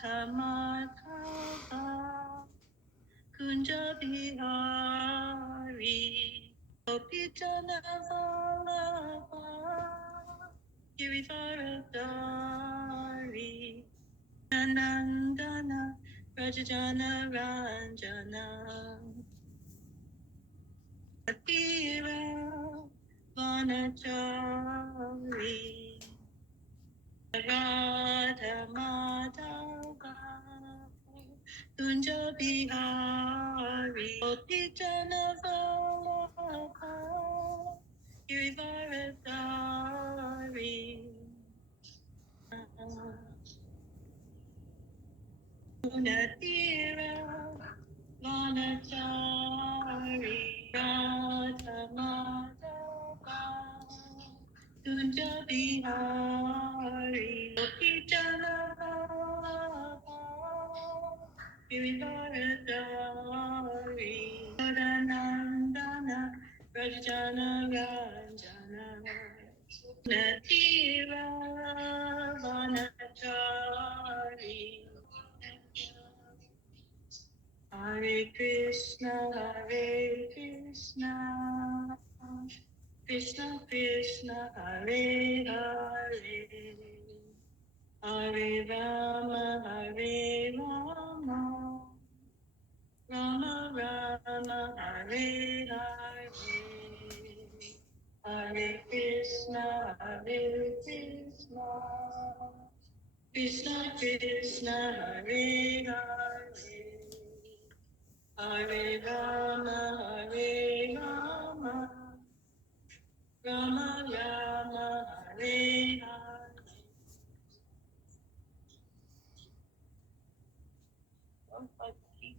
sva-dhāmopagate kunja bihari opitana vallabha girivaradari Nandana Rajajana Ranjana Atira Vanachari Radha Madhava Kunja Bihari Opitana Vallabha Girivaradari Natira Vanachari Radha Madhava Kunja Bihari Opitana Vallabha Girivaradari Nandana Rajana Ranjana Natira Vanachari Hare Krishna, Krishna Krishna, Hare Hare, Hare Rama, Rama Rama, Hare Hare, Hare Krishna, Krishna Krishna, Hare Hare. Hare Rama, Rama Rama, Hare Hare.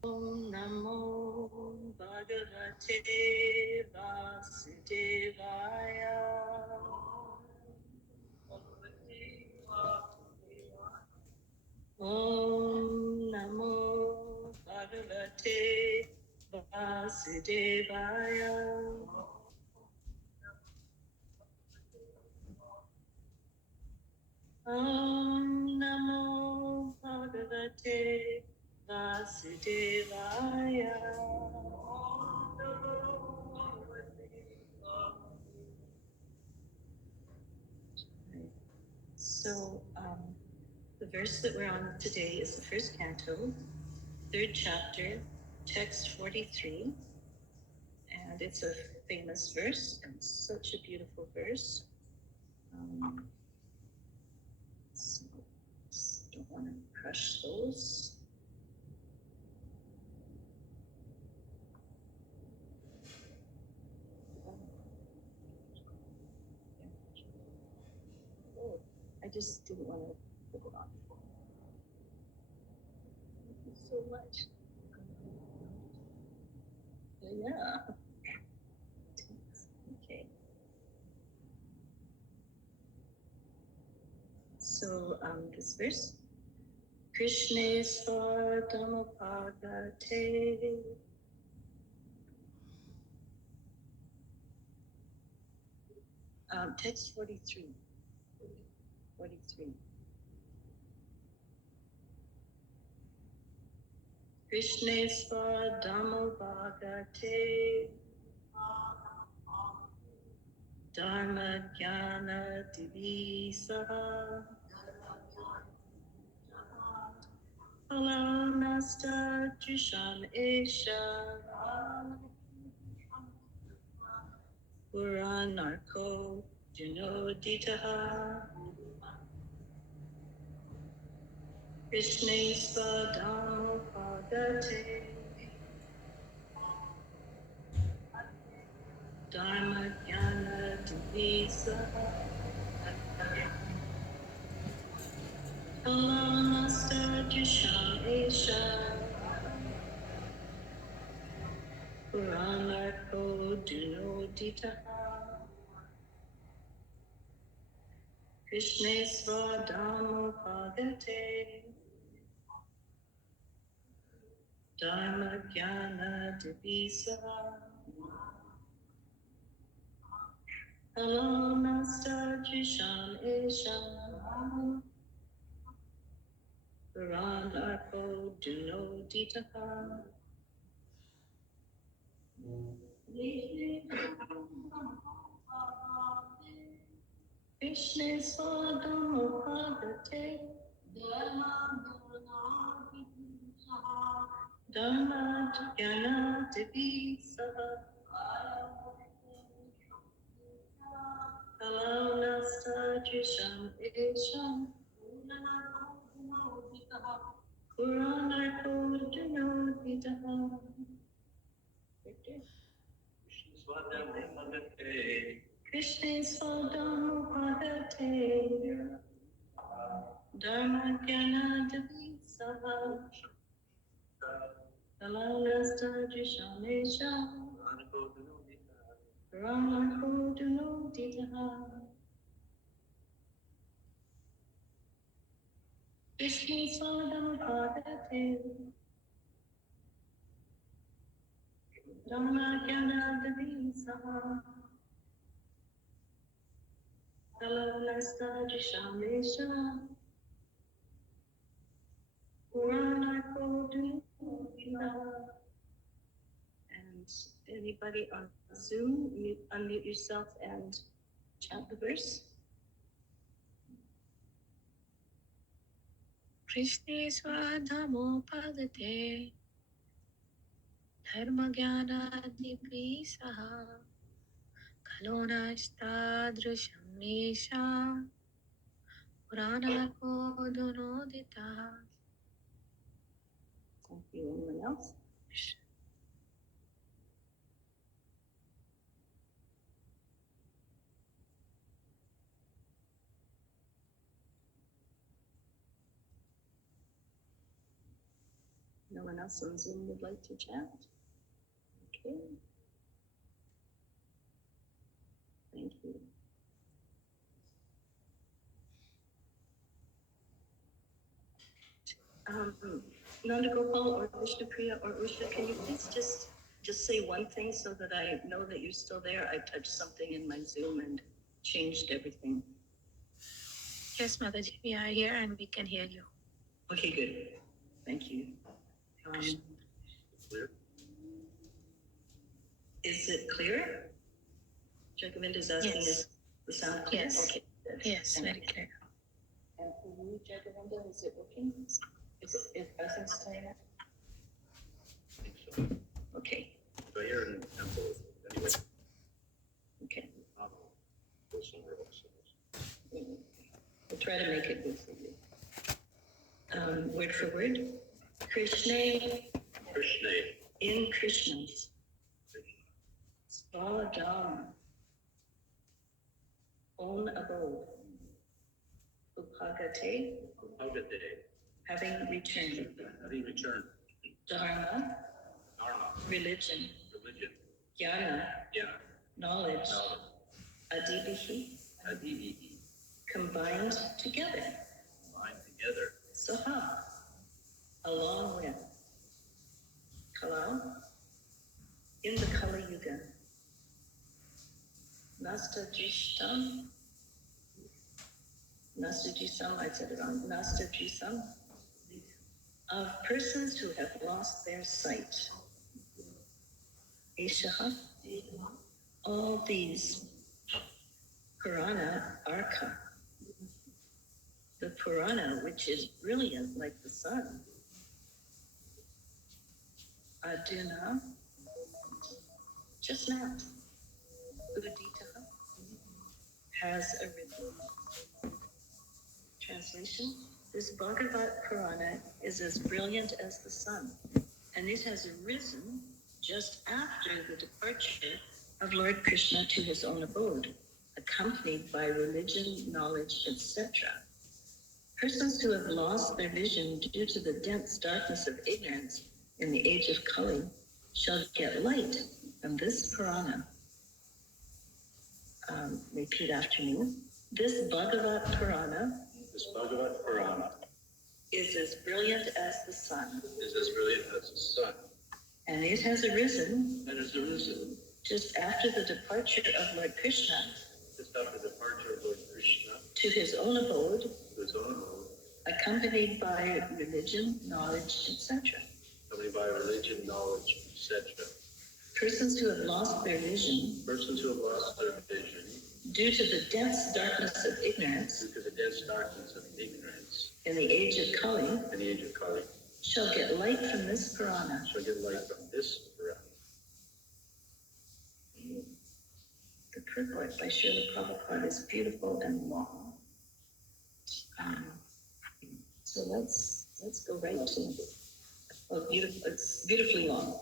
Om Namo Bhāgavate Vasudevaya. Om Namo Bhāgavate Vasudevaya. Om Namo Bhāgavate Vasudevaya. So, the verse that we're on today is the first canto, third chapter, text 43. And it's a famous verse, and such a beautiful verse. So don't want to crush those. Oh, I just didn't want to put it on. Thank you so much. Yeah. Okay. So this verse, kṛṣṇe sva-dhāmopagate. Text 43. 43. kṛṣṇe sva-dhāmopagate dharma-jñānādibhiḥ saha naṣṭa-dṛśām eṣaḥ purāṇārko dhunoditaḥ kṛṣṇe sva-dhāmopagate dharma-jñānādibhiḥ saha naṣṭa-dṛśām eṣaḥ purāṇārko dhunoditaḥ kṛṣṇe sva-dhāmopagate dharma-jñānādibhiḥ saha naṣṭa-dṛśām eṣaḥ purāṇārko dhunoditaḥ. kṛṣṇe sva-dhāmopagate dharma-jñānādibhiḥ saha naṣṭa-dṛśām eṣaḥ purāṇārko dhunoditaḥ. kṛṣṇe sva-dhāmopagate dharma-jñānādibhiḥ saha naṣṭa-dṛśām eṣaḥ purāṇārko dhunoditaḥ. kṛṣṇe sva-dhāmopagate dharma-jñānādibhiḥ saha naṣṭa-dṛśām eṣaḥ purāṇārko dhunoditaḥ. And anybody on Zoom, unmute yourself and chant the verse. kṛṣṇe sva-dhāmopagate dharma-jñānādibhiḥ saha naṣṭa-dṛśām eṣaḥ purāṇārko dhunoditaḥ. Thank you. Anyone else? No one else on Zoom would like to chant? Okay. Thank you. Nandagopal or Vishnupriya or Usha, can you please just say one thing so that I know that you're still there? I touched something in my Zoom and changed everything. Yes, Mataji, we are here and we can hear you. Okay, good. Thank you. Is it clear? Jagavinda is asking, Yes. is the sound clear? Yes. Okay, good. Yes, Thank very you. clear. And for you, Jagavinda, is it working? Is everything staying up? I think so. Okay, So here in the temple, anyway, okay. go somewhere else. We'll try to make it good for you. Word for word. kṛṣṇe kṛṣṇe, in Krishna. Sva-dhāma, own abode. Upagate, upagate, having returned. having returned, Dharma, dharma, religion. religion, Jnāna, jñāna, knowledge. knowledge, Ādibhiḥ, ādibhiḥ, combined together. combined together, Saha, along with. Kala, in the Kali-yuga. Naṣṭa-dṛśām, I said it wrong. Naṣṭa-dṛśām, of persons who have lost their sight. eṣaḥ, all these. purāṇa-arkaḥ, the Purāṇa, which is brilliant like the sun. Adhunā, just now. Uditaḥ, has arisen. Translation: this Bhāgavata Purāṇa is as brilliant as the sun, and it has arisen just after the departure of Lord Kṛṣṇa to his own abode, accompanied by religion, knowledge, etc. Persons who have lost their vision due to the dense darkness of ignorance in the age of Kali shall get light from this Purāṇa. Repeat after me. This Bhāgavata Purāṇa is as brilliant as the sun, and it has arisen just after the departure of Lord Kṛṣṇa to his own abode, accompanied by religion, knowledge, etc. Accompanied by religion, knowledge, etc. Persons who have lost their vision Persons who have lost their vision due to the dense darkness of ignorance due to the dense darkness of ignorance in the age of Kali in the age of Kali shall get light from this Purāṇa. shall get light from this Purāṇa. The purport by Srila Prabhupada is beautiful and long. So let's go right to it. Oh, beautiful! It's beautifully long.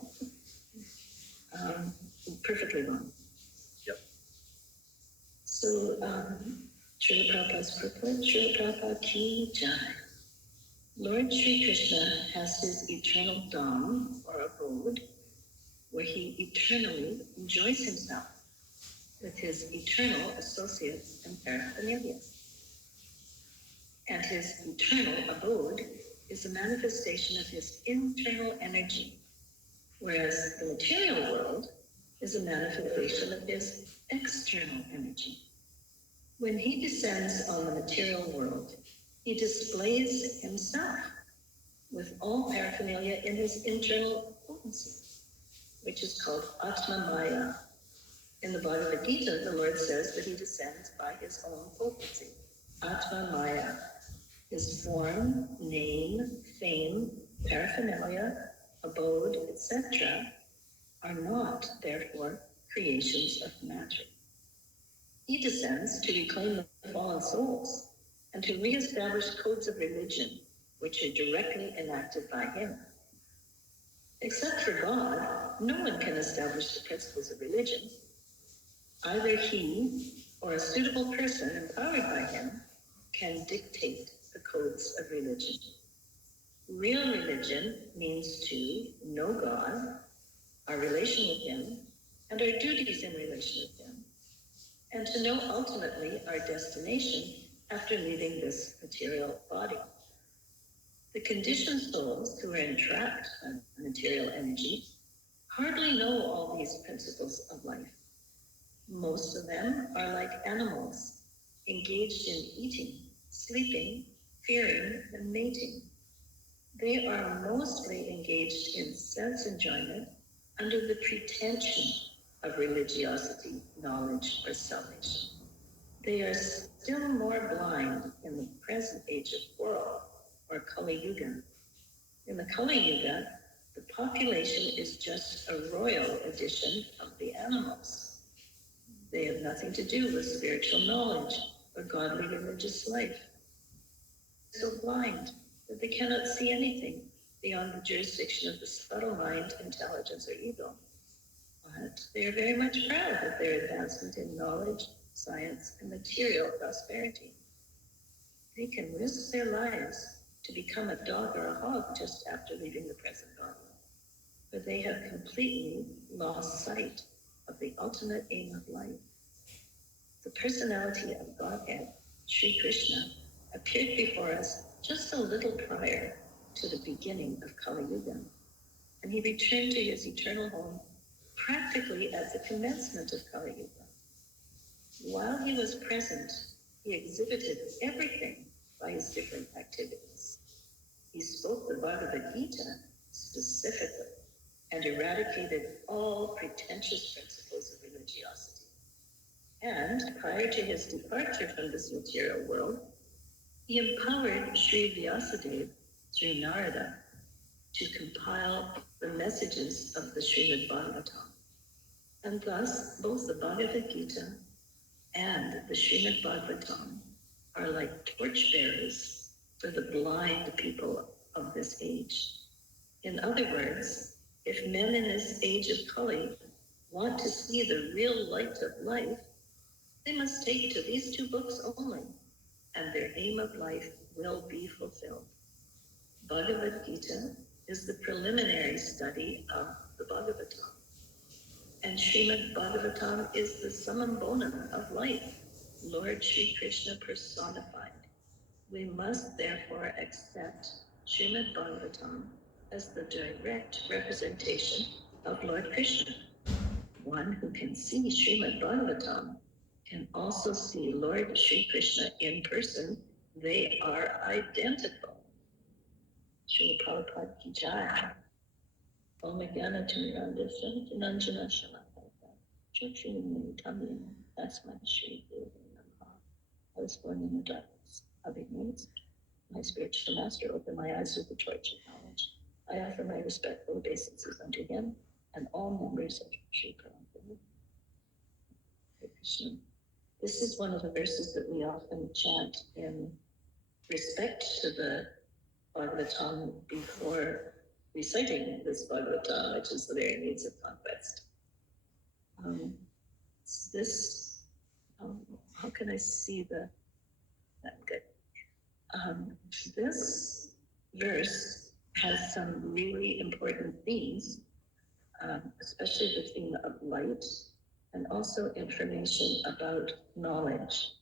Perfectly long. Yep. So, Srila Prabhupada's purport, Srila Prabhupada Ki Jai. Lord Sri Krishna has his eternal dham, or abode, where he eternally enjoys himself with his eternal associates and paraphernalia. And his eternal abode is a manifestation of his internal energy, whereas the material world is a manifestation of his external energy. When he descends on the material world, he displays himself with all paraphernalia in his internal potency, which is called Atma-maya. In the Bhagavad Gita, the Lord says that he descends by his own potency, Atma-maya. His form, name, fame, paraphernalia, abode, etc. are not, therefore, creations of matter. He descends to reclaim the fallen souls and to re-establish codes of religion which are directly enacted by him. Except for God, no one can establish the principles of religion. Either he or a suitable person empowered by him can dictate the codes of religion. Real religion means to know God, our relation with him, and our duties in relation with him, and to know ultimately our destination after leaving this material body. The conditioned souls who are entrapped by material energy hardly know all these principles of life. Most of them are like animals, engaged in eating, sleeping, fearing, and mating. They are mostly engaged in sense enjoyment under the pretension of religiosity, knowledge, or salvation. They are still more blind in the present age of world, or Kali-yuga. In the Kali-yuga, the population is just a royal addition of the animals. They have nothing to do with spiritual knowledge or godly religious life. So blind that they cannot see anything beyond the jurisdiction of the subtle mind, intelligence, or ego. But they are very much proud of their advancement in knowledge, science, and material prosperity. They can risk their lives to become a dog or a hog just after leaving the present body. But they have completely lost sight of the ultimate aim of life. The personality of Godhead, Sri Krishna, appeared before us just a little prior to the beginning of Kali-yuga, and he returned to his eternal home practically at the commencement of Kali-yuga. While he was present, he exhibited everything by his different activities. He spoke the Bhagavad Gita specifically and eradicated all pretentious principles of religiosity. And prior to his departure from this material world, he empowered Sri Vyasadeva through Narada to compile the messages of the Srimad Bhagavatam. And thus, both the Bhagavad Gita and the Srimad Bhagavatam are like torchbearers for the blind people of this age. In other words, if men in this age of Kali want to see the real light of life, they must take to these two books only, and their aim of life will be fulfilled. Bhagavad Gita is the preliminary study of the Bhagavatam, and Srimad Bhagavatam is the summum bonum of life, Lord Sri Krishna personified. We must therefore accept Srimad Bhagavatam as the direct representation of Lord Krishna. One who can see Srimad Bhagavatam can also see Lord Sri Krishna in person They are identical. Srila Prabhupada ki jai. Om Jnana Timiranda Sanatana Shamatata. Chakshuni Tamim. That's my Shri Guru Namaha. I was born in the darkness of ignorance. My spiritual master opened my eyes with the torch of knowledge. I offer my respectful obeisances unto him and all members of Sri Prabhupada. Krishna. This is one of the verses that we often chant in respect to the Bhāgavatam before reciting this Bhāgavatam, which is the very needs of conquest. How can I see that good? This verse has some really important themes, especially the theme of light, and also information about knowledge.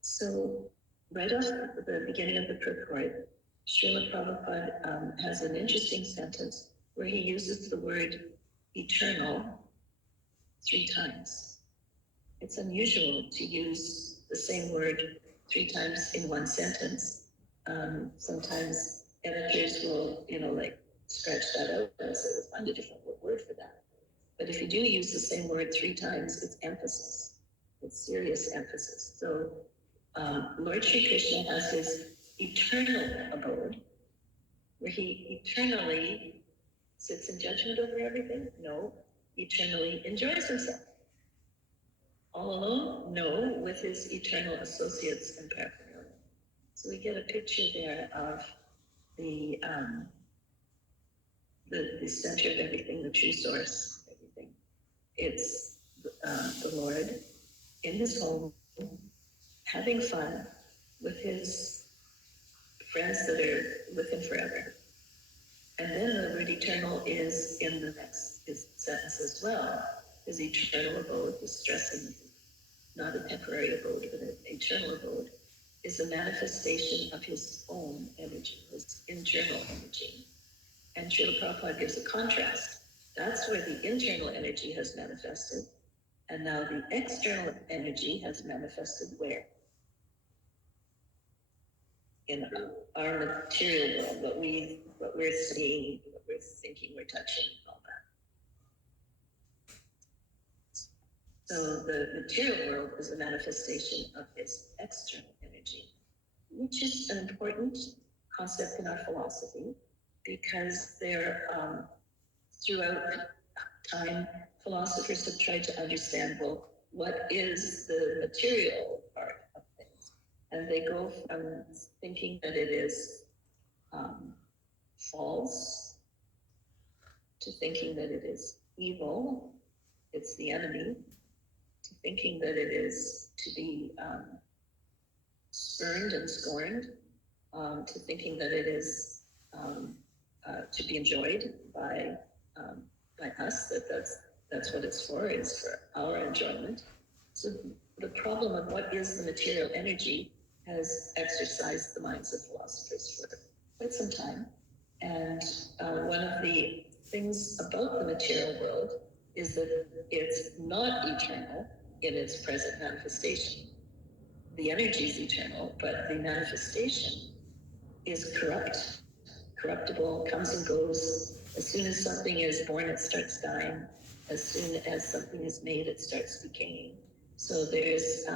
So right off the beginning of the purport, Srila Prabhupada has an interesting sentence where he uses the word eternal 3 times. It's unusual to use the same word 3 times in one sentence. Sometimes editors will, scratch that out and say, let's find a different word for that. But if you do use the same word 3 times, it's emphasis. It's serious emphasis. So Lord Sri Krishna has his eternal abode, where he eternally sits in judgment over everything? No. Eternally enjoys himself. All alone? No, with his eternal associates and paraphernalia. So we get a picture there of the center of everything, the true source, everything. It's the Lord in his home, having fun with his friends that are with him forever. And then the word eternal is in the next sentence as well. His eternal abode, is stressing, not a temporary abode, but an eternal abode, is a manifestation of his own energy, his internal energy. And Srila Prabhupada gives a contrast. That's where the internal energy has manifested. And now the external energy has manifested where? In our material world, what we're seeing, what we're thinking, we're touching, all that. So the material world is a manifestation of his external energy, which is an important concept in our philosophy, because throughout time, philosophers have tried to understand, well, what is the material part of things? And they go from thinking that it is false, to thinking that it is evil, it's the enemy, to thinking that it is to be spurned and scorned, to thinking that it is to be enjoyed by us, that's what it's for our enjoyment. So the problem of what is the material energy has exercised the minds of philosophers for quite some time. And one of the things about the material world is that it's not eternal in its present manifestation. The energy is eternal, but the manifestation is corruptible, comes and goes. As soon as something is born, it starts dying. As soon as something is made, it starts decaying. So there's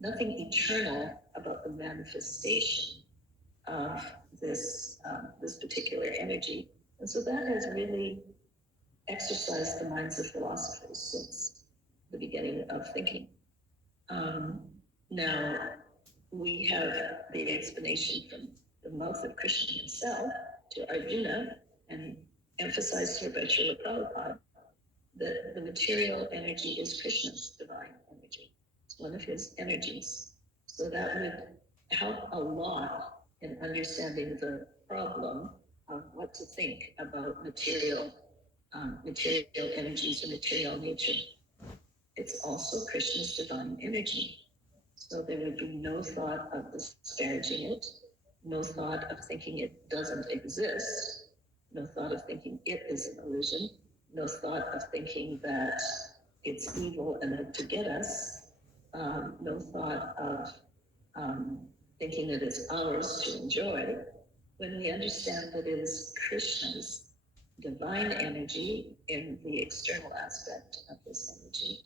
nothing eternal about the manifestation of this particular energy. And so that has really exercised the minds of philosophers since the beginning of thinking. Now, we have the explanation from the mouth of Kṛṣṇa himself to Arjuna, and emphasized here by Srila Prabhupada, that the material energy is Krishna's divine energy. It's one of his energies. So that would help a lot in understanding the problem of what to think about material energies or material nature. It's also Krishna's divine energy. So there would be no thought of disparaging it, no thought of thinking it doesn't exist, no thought of thinking it is an illusion, no thought of thinking that it's evil and out to get us. no thought of thinking that it's ours to enjoy. When we understand that it is Krishna's divine energy in the external aspect of this energy,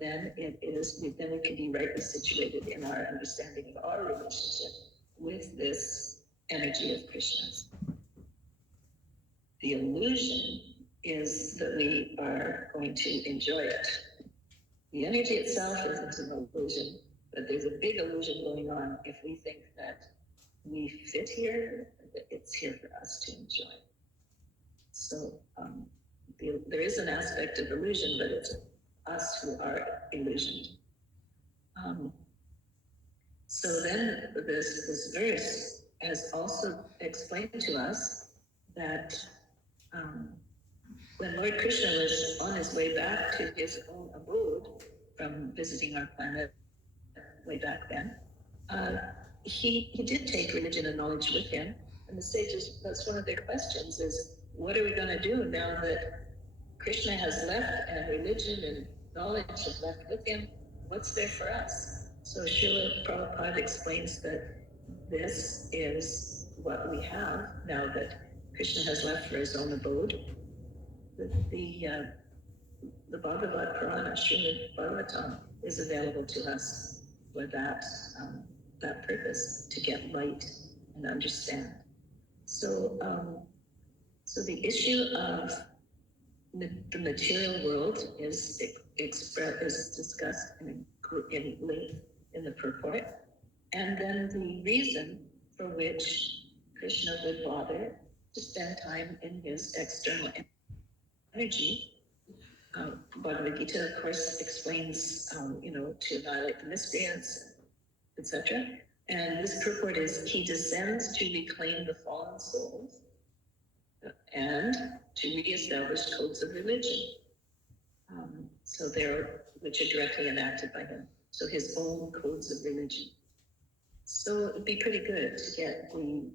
then then we can be rightly situated in our understanding of our relationship with this energy of Krishna's. The illusion is that we are going to enjoy it. The energy itself isn't an illusion, but there's a big illusion going on if we think that we fit here, that it's here for us to enjoy. So there is an aspect of illusion, but it's us who are illusioned. So then this verse has also explained to us that when Lord Kṛṣṇa was on his way back to his own abode from visiting our planet way back then, he did take religion and knowledge with him. And the sages, that's one of their questions is, what are we going to do now that Kṛṣṇa has left and religion and knowledge have left with him? What's there for us? So Srila Prabhupada explains that this is what we have now that Kṛṣṇa has left for his own abode. The Bhāgavata Purāṇa, Srimad Bhagavatam, is available to us for that purpose, to get light and understand. So the issue of the material world is discussed in length in the purport, and then the reason for which Kṛṣṇa would bother to spend time in his external energy. Bhagavad Gita, of course, explains, to annihilate the miscreants, etc. And this purport is, he descends to reclaim the fallen souls and to reestablish codes of religion. Which are directly enacted by him. So his own codes of religion. So it'd be pretty good to get the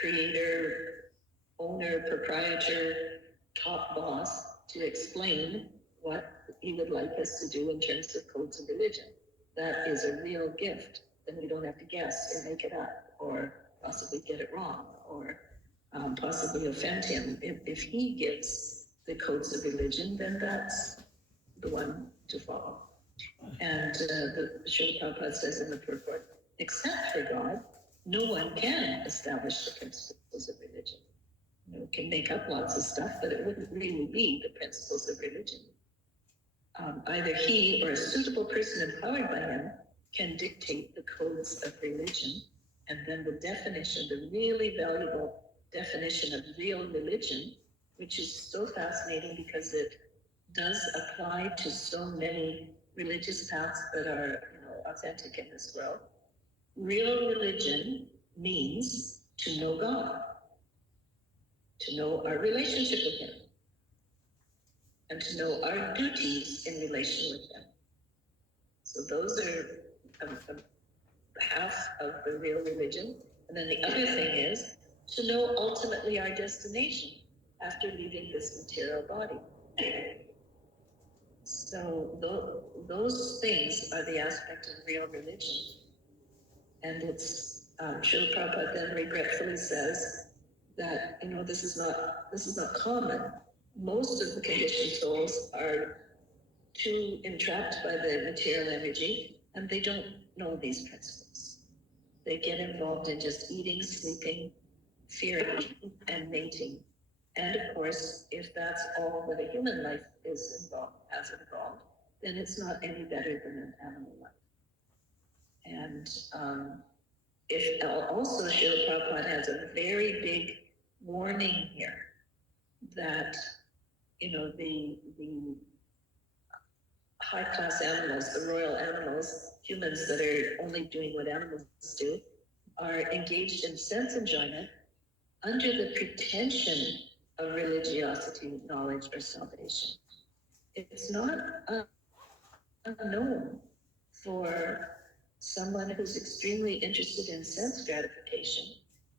creator, owner, proprietor, top boss to explain what he would like us to do in terms of codes of religion. That is a real gift. Then we don't have to guess or make it up or possibly get it wrong or possibly offend him. If he gives the codes of religion, then that's the one to follow. And the Srila Prabhupada says in the purport, except for God, no one can establish the principles of religion. You can make up lots of stuff, but it wouldn't really be the principles of religion. Either he or a suitable person empowered by him can dictate the codes of religion, and then the definition, the really valuable definition of real religion, which is so fascinating because it does apply to so many religious paths that are authentic in this world. Real religion means to know God, to know our relationship with him, and to know our duties in relation with him. So those are half of the real religion. And then the other thing is to know ultimately our destination after leaving this material body. So those things are the aspect of real religion. And it's, Srila Prabhupada then regretfully says that, this is not common. Most of the conditioned souls are too entrapped by the material energy, and they don't know these principles. They get involved in just eating, sleeping, fearing, and mating. And of course, if that's all that a human life has involved, then it's not any better than an animal life. And if also Srila Prabhupada has a very big warning here that the high-class animals, the royal animals, humans that are only doing what animals do, are engaged in sense enjoyment under the pretension of religiosity, knowledge, or salvation. It's not unknown for someone who's extremely interested in sense gratification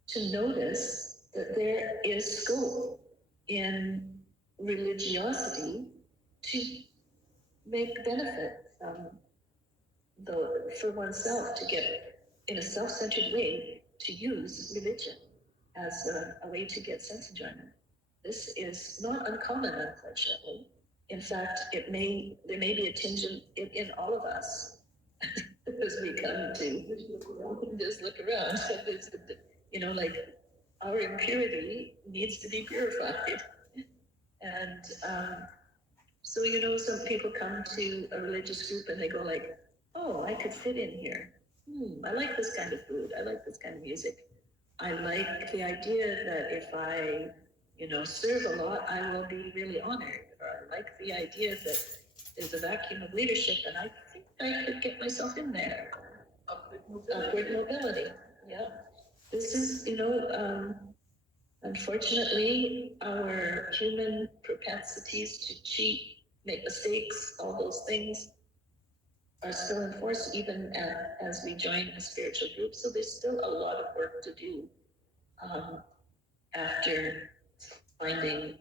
to notice that there is scope in religiosity to make benefit from for oneself to get, in a self-centered way, to use religion as a way to get sense enjoyment. This is not uncommon, unfortunately. In fact, there may be a tinge in all of us as we come to just look around. Like our impurity needs to be purified. And so, some people come to a religious group and they go like, oh, I could fit in here. I like this kind of food. I like this kind of music. I like the idea that if I, serve a lot, I will be really honored. Or I like the idea that there's a vacuum of leadership and I think I could get myself in there. Upward mobility. Yeah. This is, unfortunately, our human propensities to cheat, make mistakes, all those things are still in force even as we join a spiritual group. So there's still a lot of work to do after finding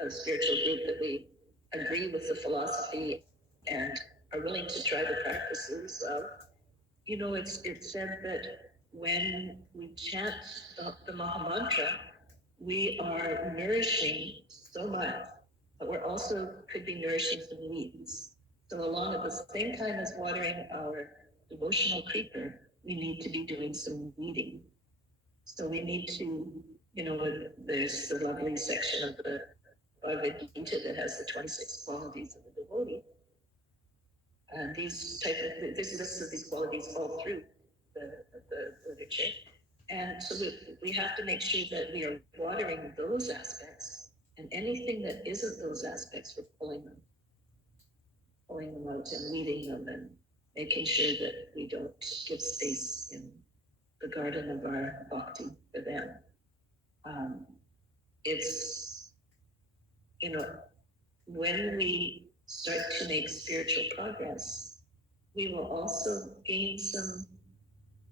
a spiritual group that we agree with the philosophy and are willing to try the practices of. It's said that when we chant the Maha Mantra, we are nourishing so much, but we're also could be nourishing some weeds. So along at the same time as watering our devotional creeper, we need to be doing some weeding. So we need to, there's the lovely section of the Bhagavad Gita that has the 26 qualities of the devotee. And there's lists of these qualities all through the literature. And so we have to make sure that we are watering those aspects, and anything that isn't those aspects, we're pulling them out and weeding them and making sure that we don't give space in the garden of our bhakti for them. It's, when we start to make spiritual progress, we will also gain some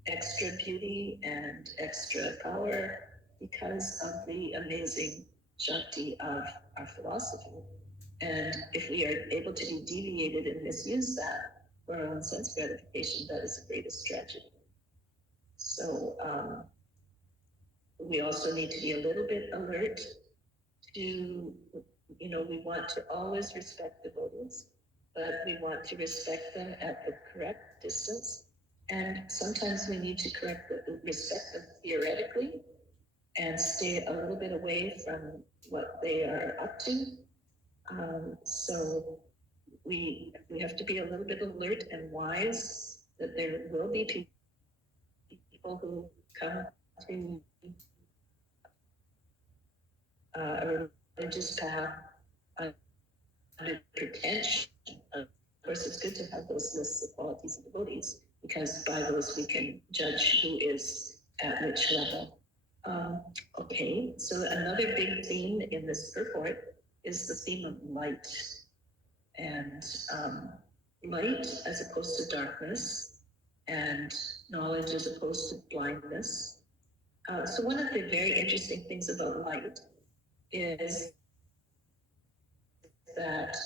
extra beauty and extra power because of the amazing Shakti of our philosophy. And if we are able to be deviated and misuse that for our own sense gratification, that is the greatest tragedy. So we also need to be a little bit alert to, we want to always respect devotees, but we want to respect them at the correct distance. And sometimes we need to respect them theoretically and stay a little bit away from what they are up to. So we have to be a little bit alert and wise that there will be people who come to a religious path under pretension. Of course, it's good to have those lists of qualities of devotees, because by those we can judge who is at which level. Okay, so another big theme in this purport is the theme of light. And light as opposed to darkness, and knowledge as opposed to blindness. So one of the very interesting things about light is that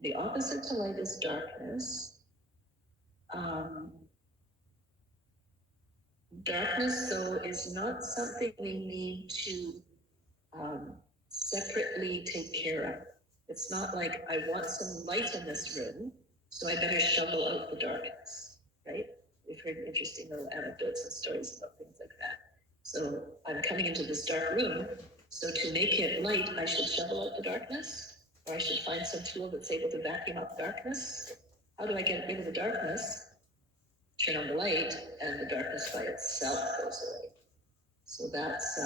the opposite to light is darkness. Darkness, though, is not something we need to separately take care of. It's not like I want some light in this room, so I better shovel out the darkness, right? We've heard interesting little anecdotes and stories about things like that. So I'm coming into this dark room, so to make it light, I should shovel out the darkness, or I should find some tool that's able to vacuum out darkness. How do I get rid of the darkness? Turn on the light, and the darkness by itself goes away. So that's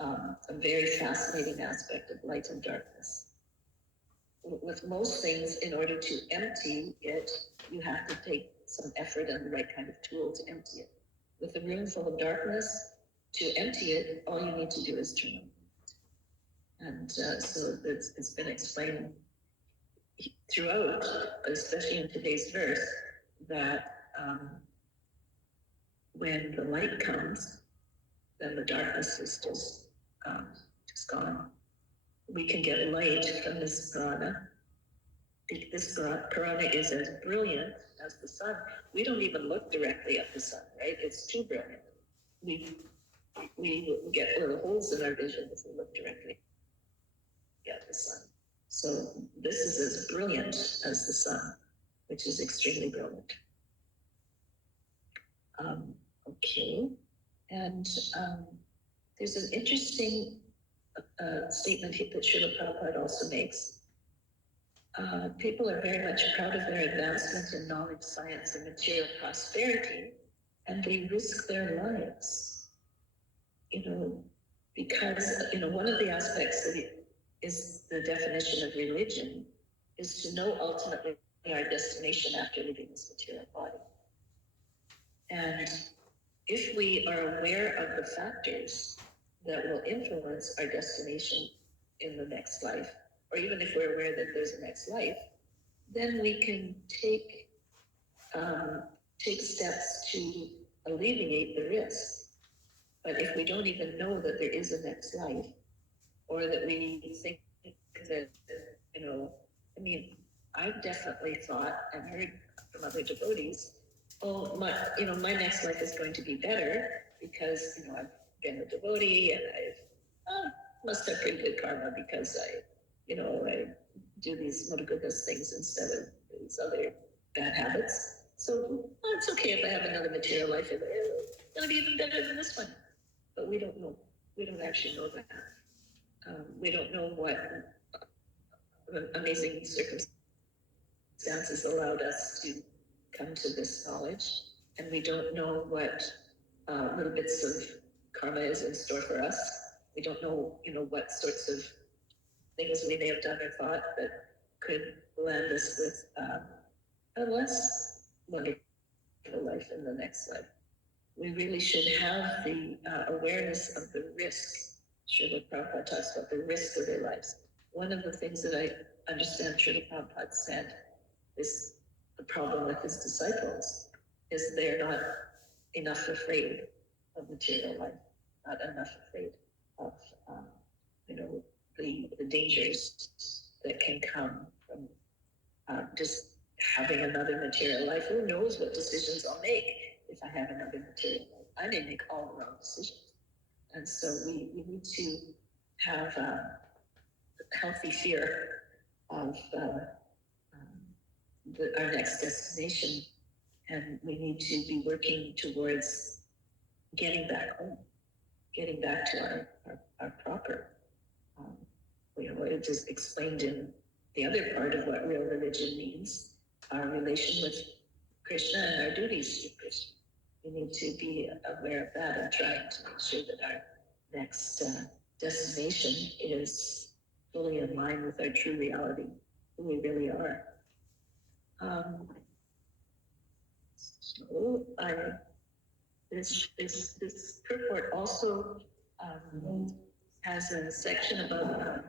a very fascinating aspect of light and darkness. With most things, in order to empty it, you have to take some effort and the right kind of tool to empty it. With a room full of darkness, to empty it, all you need to do is turn on. And so it's been explained throughout, especially in today's verse, that when the light comes, then the darkness is just gone. We can get light from this purāṇa, this purāṇa is as brilliant as the sun. We don't even look directly at the sun, right? It's too brilliant. We get little holes in our vision if we look directly at the sun. So this is as brilliant as the sun, which is extremely brilliant. Okay, and there's an interesting statement that Srila Prabhupada also makes. People are very much proud of their advancement in knowledge, science, and material prosperity, and they risk their lives. Because one of the aspects that is the definition of religion is to know ultimately our destination after leaving this material body. And if we are aware of the factors that will influence our destination in the next life, or even if we're aware that there's a next life, then we can take steps to alleviate the risk. But if we don't even know that there is a next life, or that we think that, I've definitely thought and heard from other devotees, my next life is going to be better because, I've been a devotee and I must have pretty good karma because I do these Mother goodness things instead of these other bad habits. So it's okay if I have another material life. It's going to be even better than this one. But we don't know. We don't actually know that. We don't know what amazing circumstances allowed us to come to this knowledge. And we don't know what little bits of karma is in store for us. We don't know, what sorts of things we may have done or thought that could land us with a less wonderful life in the next life. We really should have the awareness of the risk. Srila Prabhupada talks about the risk of their lives. One of the things that I understand Srila Prabhupada said is the problem with his disciples is they're not enough afraid of material life, not enough afraid of the dangers that can come from just having another material life. Who knows what decisions I'll make if I have another material life? I may make all the wrong decisions. And so we need to have a healthy fear of our next destination. And we need to be working towards getting back home, getting back to our proper. It is explained in the other part of what real religion means, our relation with Krishna and our duties to Krishna. We need to be aware of that and trying to make sure that our next destination is fully in line with our true reality, who we really are. This purport also has a section about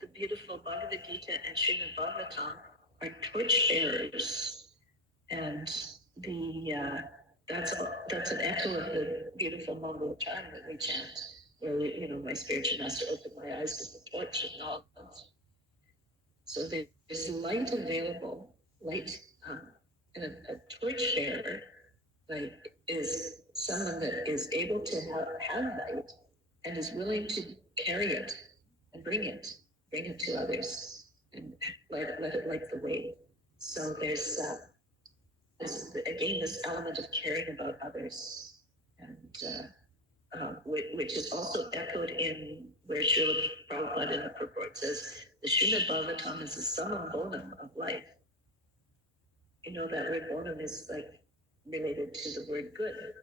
the beautiful Bhagavad Gita and Srimad Bhagavatam are torchbearers, and that's an echo of the beautiful Mongol chant that we chant, where my spiritual master opened my eyes with the torch of knowledge. So there's light available, and a torchbearer is someone that is able to have light and is willing to carry it and bring it to others and let it light the way. So there's this element of caring about others, and which is also echoed in where Srila Prabhupada in the purport says the Srimad Bhagavatam is the summum bonum of life. That word bonum is related to the word good.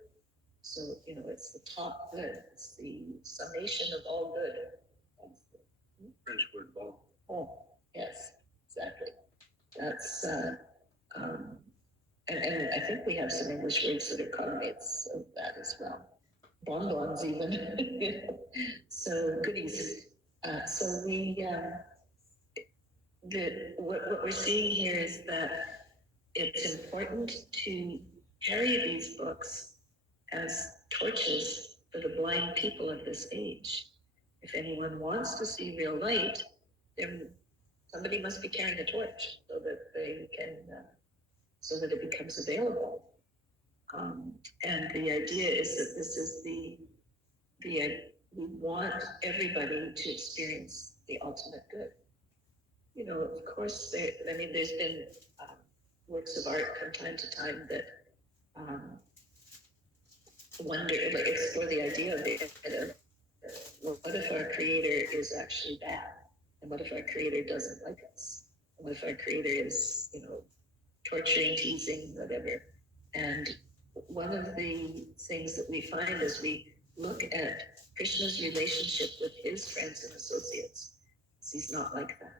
So, it's the top good. It's the summation of all good. French word bon. Oh, yes, exactly. That's, and I think we have some English words that are cognates of that as well. Bonbons even. So goodies. So what we're seeing here is that it's important to carry these books as torches for the blind people of this age. If anyone wants to see real light, then somebody must be carrying a torch so that they can, so that it becomes available. And the idea is that this is we want everybody to experience the ultimate good. You know, of course, there's been works of art from time to time that explore the idea of what if our creator is actually bad? And what if our creator doesn't like us? And what if our creator is, torturing, teasing, whatever? And one of the things that we find as we look at Krishna's relationship with his friends and associates, he's not like that.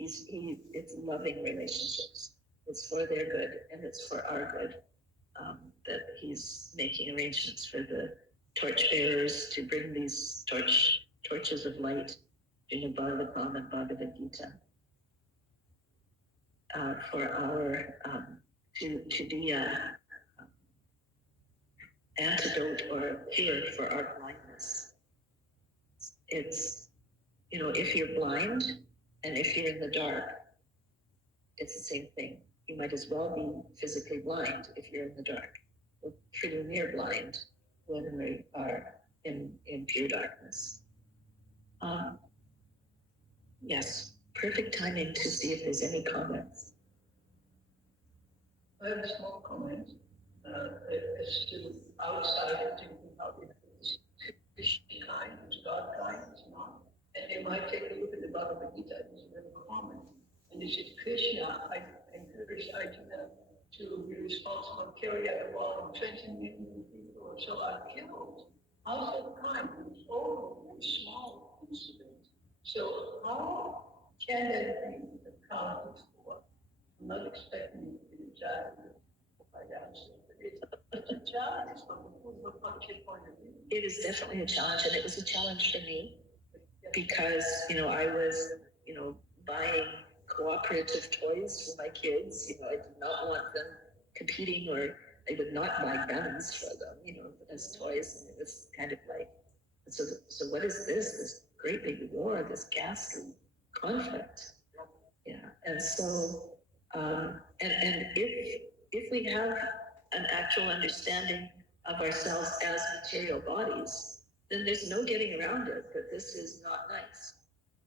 It's loving relationships. It's for their good and it's for our good. That he's making arrangements for the torchbearers to bring these torches of light in the Bhāgavatam and Bhagavad Gita for our to be a antidote or a cure for our blindness. It's, if you're blind and if you're in the dark, it's the same thing. You might as well be physically blind if you're in the dark. We're pretty near blind when we are in pure darkness. Yes, perfect timing to see if there's any comments. I have a small comment as to outside of thinking about it. Christian kind, it's God kind, it's not. And they might take a look at the Bhagavad Gita, it's very common. And they said, Krishna, I encourage Arjuna to be responsible, carry out the law, and 20 million people or so are killed. How's that kind? It's all a very small incident. So how can that be accounted for? I'm not expecting it to be exactly by answer, but it's a challenge from the functional point of view. It is definitely a challenge, and it was a challenge for me because, I was, buying cooperative toys for my kids. I did not want them competing, or I would not buy guns for them, as toys. And it was kind of like, so what is this great big war, this ghastly conflict? Yeah, and so, and if we have an actual understanding of ourselves as material bodies, then there's no getting around it, that this is not nice.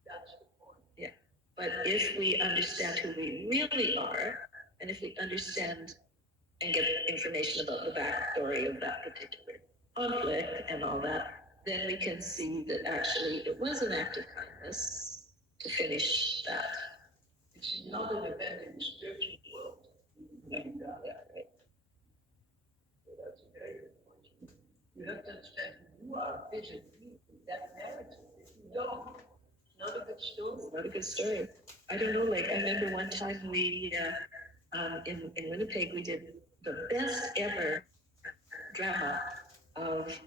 That's the point. Yeah. But if we understand who we really are, and if we understand and get information about the backstory of that particular conflict and all that, then we can see that actually it was an act of kindness to finish that. It's not an event in the spiritual world. Yeah, right. So that's a very good point. You have to understand who you are physically in that narrative. If you don't, it's not a good story. It's not a good story. I don't know, I remember one time we, in Winnipeg, we did the best ever drama of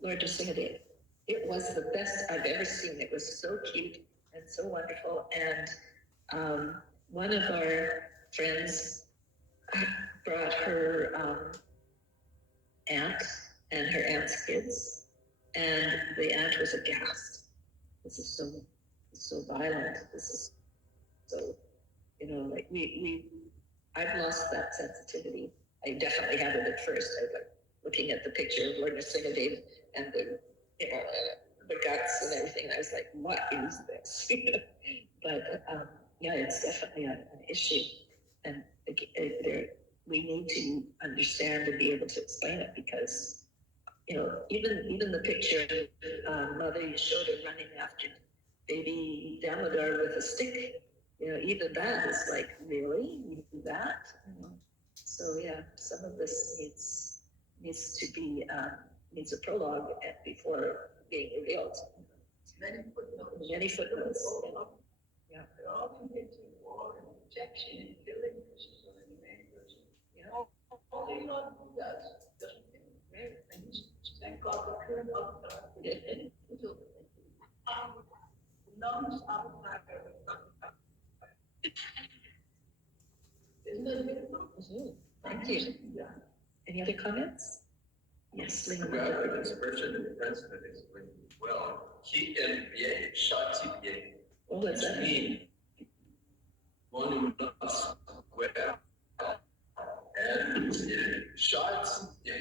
Lord Kṛṣṇa. It was the best I've ever seen. It was so cute and so wonderful. And one of our friends brought her aunt and her aunt's kids, and the aunt was aghast. This is so violent. This is so, I've lost that sensitivity. I definitely had it at first. I was looking at the picture of Lord Kṛṣṇa and the guts and everything. And I was like, what is this? But it's definitely an issue. And we need to understand and be able to explain it, because, even the picture of Mother Yashoda running after baby Damodar with a stick, even that is like, really? You do that? So some of this needs to be needs a prologue before being revealed. Many footnotes. Many footnotes. Yeah. They're all into war and protection and killing. This is what the main person. Only Lord does. Doesn't kill. Right. And he's, thank God, the current avatar. Isn't that beautiful? Thank you. Yeah. Any other comments? Yes, Lynn. Well, the expression in French that is going well. Qui aime bien, châtie bien. Well, what's that mean? One who loves well and shots to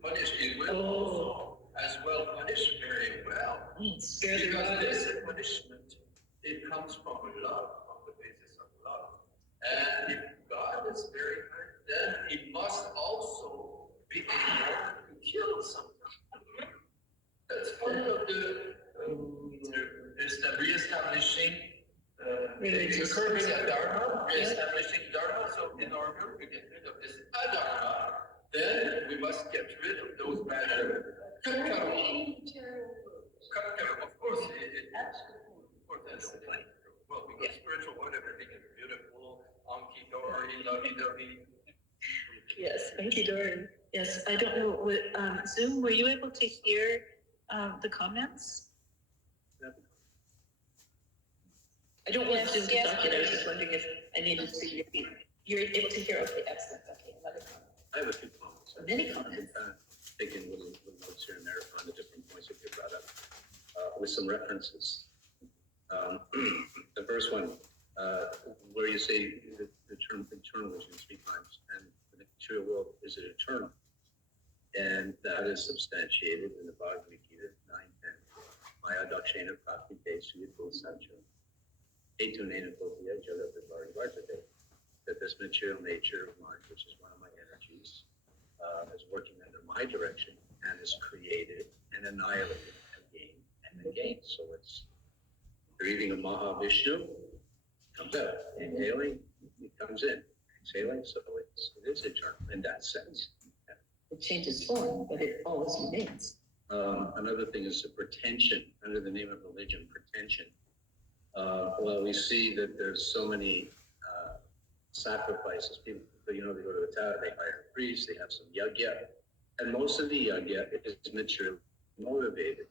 punish it will as well punish very well. Because this punishment, it comes from love, from the basis of love. And if God is very hurt, then he must also be able to kill someone. That's part of the re-establishing curbing a dharma, re-establishing dharma. So in order to get rid of this adharma, then we must get rid of those bad habits. Of course, that's the point. Well, because spiritual world, everything is beautiful, hunky-dory, lovey-dovey. Yes, hunky-dory. Yes, I don't know, Zoom, were you able to hear the comments? I don't want Zoom to talk yet, I was just wondering if I needed to hear you. You're able to hear, okay, excellent, okay, another comment. I have a few comments. Many comments. Taking little notes here and there on the different points that you brought up, with some references. The first one, where you say the term eternal is used 3 times, and the material world is it eternal? And that is substantiated in the Bhāgavata Purāṇa 9:10. Maya dakshena prapite suyito sancho. Etunena kopya jagata. That this material nature of mind, which is one of my energies, is working under my direction and is created and annihilated again and again. So it's breathing of Mahavishnu, comes out, inhaling, it comes in, exhaling, so it is eternal in that sense. It changes form, but it always remains. Another thing is the pretension, under the name of religion, pretension. Well, we see that there's so many sacrifices. People, they go to the tower, they hire a priest, they have some yajna, and most of the yajna is materially motivated.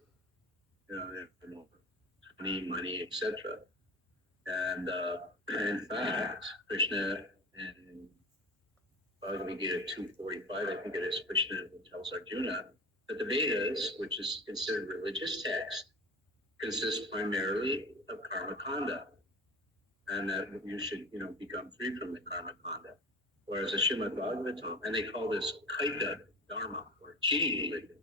Money, etc. And in fact, Kṛṣṇa in Bhagavad Gita 2:45, I think it is, Kṛṣṇa tells Arjuna that the Vedas, which is considered religious text, consist primarily of karma kanda, and that you should, become free from the karma kanda. Whereas the Srimad Bhagavatam, and they call this kaita dharma, or cheating religion,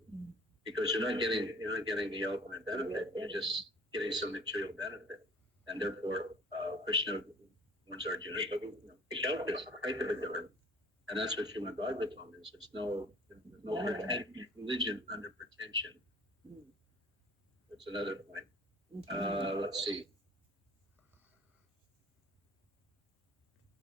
because you're not getting the ultimate benefit, you're just getting some material benefit, and therefore Kṛṣṇa warns Arjuna, pick out this kaita dharma, and that's what Srimad Bhagavatam is. There's no religion under pretension. That's another point. Let's see.